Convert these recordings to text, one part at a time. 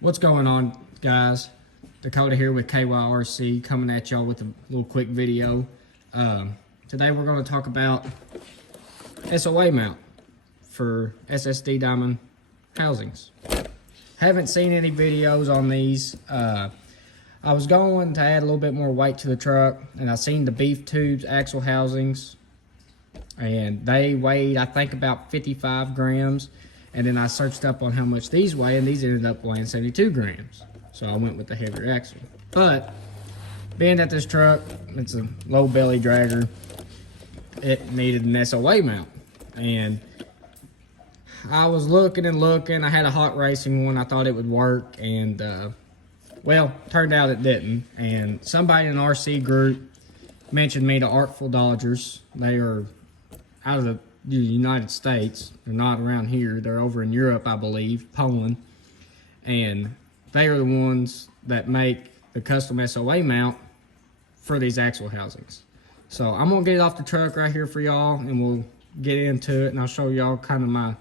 What's going on, guys? Dakota here with KYRC coming at y'all with a little quick video. Today we're going to talk about SOA mount for SSD Diamond housings. Haven't seen any videos on these. I was going to add a little bit more weight to the truck, and I seen the beef tubes axle housings, and they weighed, I think, about 55 grams. And then I searched up on how much these weigh, and these ended up weighing 72 grams. So I went with the heavier axle. But being that this truck, it's a low belly dragger, it needed an SOA mount. And I was looking and looking. I had a hot racing one. I thought it would work, and well, turned out it didn't. And somebody in the RC group mentioned me to Artful Dodgers. They are out of the United States. They're not around here. They're over in Europe, I believe, Poland. And they are the ones that make the custom SOA mount for these axle housings. So I'm gonna get it off the truck right here for y'all, and we'll get into it, and I'll show y'all kind of my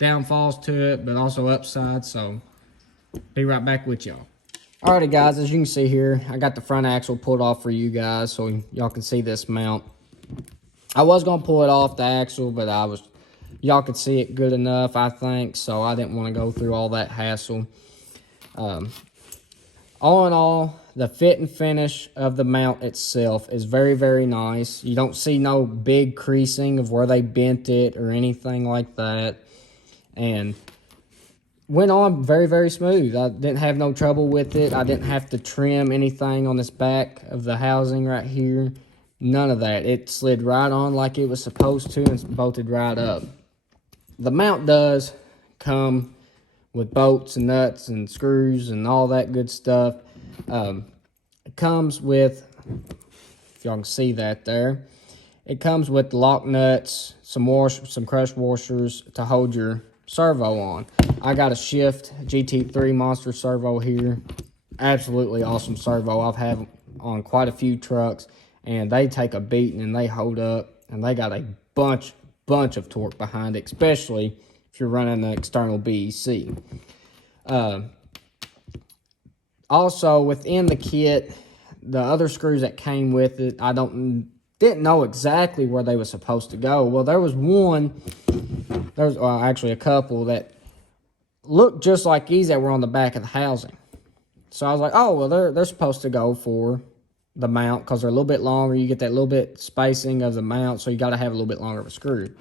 downfalls to it, but also upsides. So be right back with y'all. Alrighty guys, as you can see here, I got the front axle pulled off for you guys so y'all can see this mount. I was going to pull it off the axle, but y'all could see it good enough, I think, so I didn't want to go through all that hassle. All in all, the fit and finish of the mount itself is very, very nice. You don't see no big creasing of where they bent it or anything like that. And went on very, very smooth. I didn't have no trouble with it. I didn't have to trim anything on this back of the housing right here. None of that. It slid right on like it was supposed to and bolted right up. The mount does come with bolts and nuts and screws and all that good stuff. It comes with, if y'all can see that there, it comes with lock nuts, some crush washers to hold your servo on. I got a Shift GT3 monster servo here. Absolutely awesome servo. I've had on quite a few trucks, and they take a beating and they hold up, and they got a bunch of torque behind it, especially if you're running an external BEC. Also, within the kit, the other screws that came with it, I didn't know exactly where they were supposed to go. Well, there was actually a couple that looked just like these that were on the back of the housing. So I was like, oh, well, they're supposed to go for the mount because they're a little bit longer. You get that little bit spacing of the mount, so you got to have a little bit longer of a screw.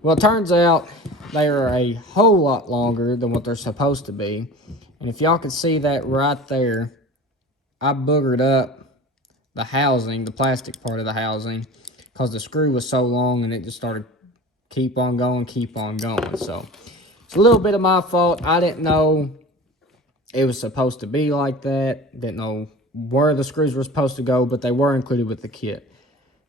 Well, it turns out they are a whole lot longer than what they're supposed to be. And if y'all can see that right there, I boogered up the housing, the plastic part of the housing, because the screw was so long and it just started keep on going. So it's a little bit of my fault. I didn't know it was supposed to be like that. Didn't know where the screws were supposed to go, but they were included with the kit.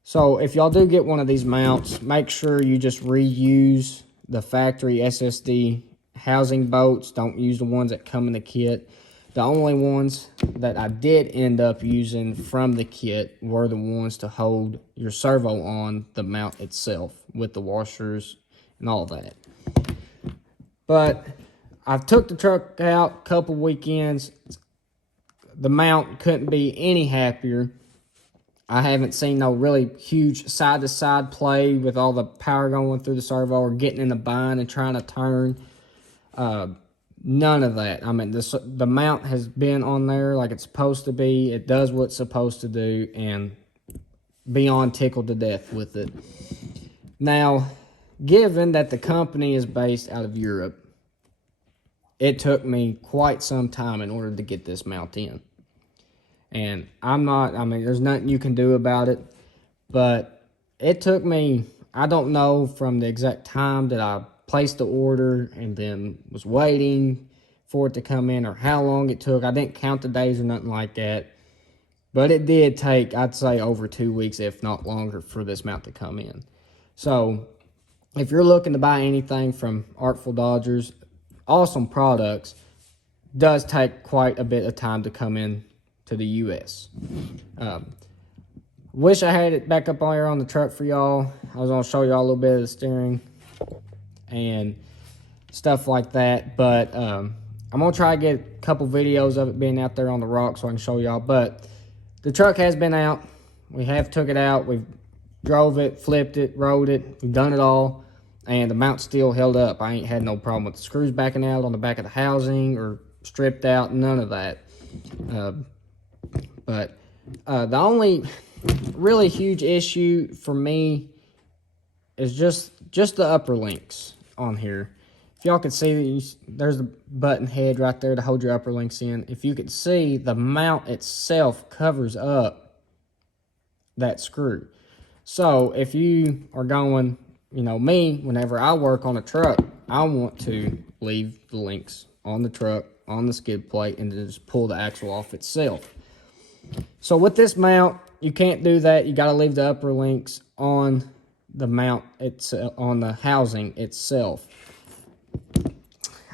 So if y'all do get one of these mounts, make sure you just reuse the factory SSD housing bolts. Don't use the ones that come in the kit. The only ones that I did end up using from the kit were the ones to hold your servo on the mount itself with the washers and all that. But I took the truck out a couple weekends. The mount couldn't be any happier. I haven't seen no really huge side-to-side play with all the power going through the servo or getting in the bind and trying to turn. None of that. I mean, the mount has been on there like it's supposed to be. It does what it's supposed to do, and beyond tickled to death with it. Now, given that the company is based out of Europe, it took me quite some time in order to get this mount in. And there's nothing you can do about it, but it took me, I don't know from the exact time that I placed the order and then was waiting for it to come in or how long it took. I didn't count the days or nothing like that, but it did take, I'd say, over 2 weeks, if not longer, for this mount to come in. So if you're looking to buy anything from Artful Dodgers, awesome products, does take quite a bit of time to come in to the U.S. Wish I had it back up on here on the truck for y'all. I was going to show y'all a little bit of the steering and stuff like that, but I'm going to try to get a couple videos of it being out there on the rock so I can show y'all. But the truck has been out. We have took it out. We've drove it, flipped it, rode it. We've done it all. And the mount's still held up. I ain't had no problem with the screws backing out on the back of the housing or stripped out. None of that. But the only really huge issue for me is just the upper links on here. If y'all could see, there's the button head right there to hold your upper links in. If you could see, the mount itself covers up that screw. So if you are going, you know, me, whenever I work on a truck, I want to leave the links on the truck, on the skid plate, and just pull the axle off itself. So with this mount, you can't do that. You got to leave the upper links on the mount itself, on the housing itself.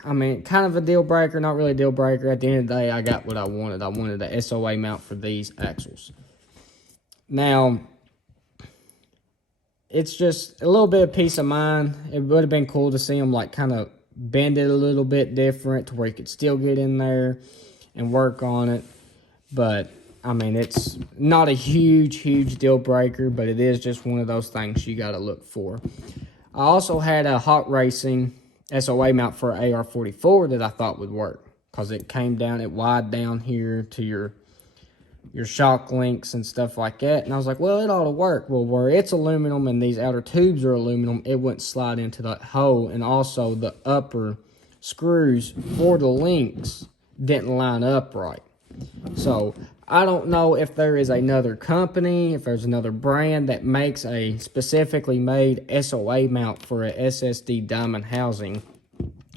I mean, kind of a deal breaker, not really a deal breaker. At the end of the day, I got what I wanted. I wanted a SOA mount for these axles. Now, it's just a little bit of peace of mind. It would have been cool to see them like kind of bend it a little bit different to where you could still get in there and work on it. But I mean, it's not a huge deal breaker, but it is just one of those things you got to look for. I also had a hot racing SOA mount for AR44 that I thought would work because it came down, it wide down here to your shock links and stuff like that. And I was like, well, it ought to work. Well, where it's aluminum and these outer tubes are aluminum, it wouldn't slide into that hole. And also the upper screws for the links didn't line up right. So I don't know if there is another company, if there's another brand that makes a specifically made SOA mount for a SSD Diamond housing,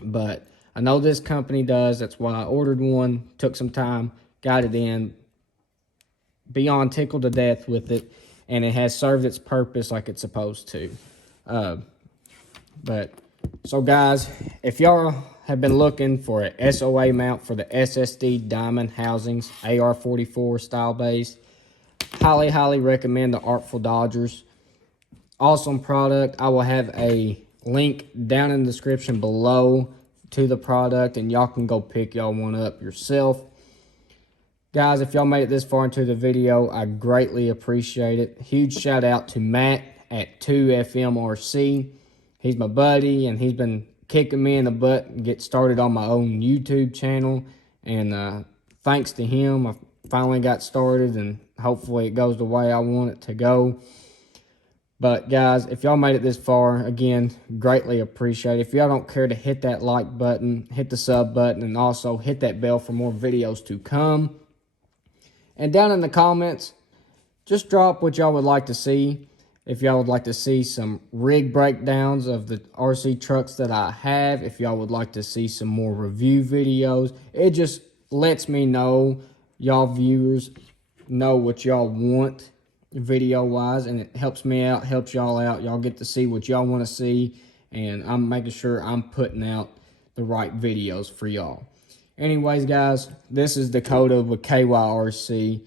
but I know this company does. That's why I ordered one, took some time, got it in, beyond tickled to death with it, and it has served its purpose like it's supposed to. So guys, if y'all have been looking for a SOA mount for the SSD Diamond housings, AR44 style base, highly recommend the Artful Dodgers. Awesome product. I will have a link down in the description below to the product, and y'all can go pick y'all one up yourself. Guys, if y'all made it this far into the video, I greatly appreciate it. Huge shout out to Matt at 2FMRC. He's my buddy, and he's been kicking me in the butt and get started on my own YouTube channel. And thanks to him, I finally got started, and hopefully it goes the way I want it to go. But guys, if y'all made it this far, again, greatly appreciate it. If y'all don't care to hit that like button, hit the sub button, and also hit that bell for more videos to come. And down in the comments, just drop what y'all would like to see. If y'all would like to see some rig breakdowns of the RC trucks that I have, if y'all would like to see some more review videos, it just lets me know, y'all viewers know what y'all want video-wise, and it helps me out, helps y'all out. Y'all get to see what y'all want to see, and I'm making sure I'm putting out the right videos for y'all. Anyways, guys, this is Dakota with KYRC.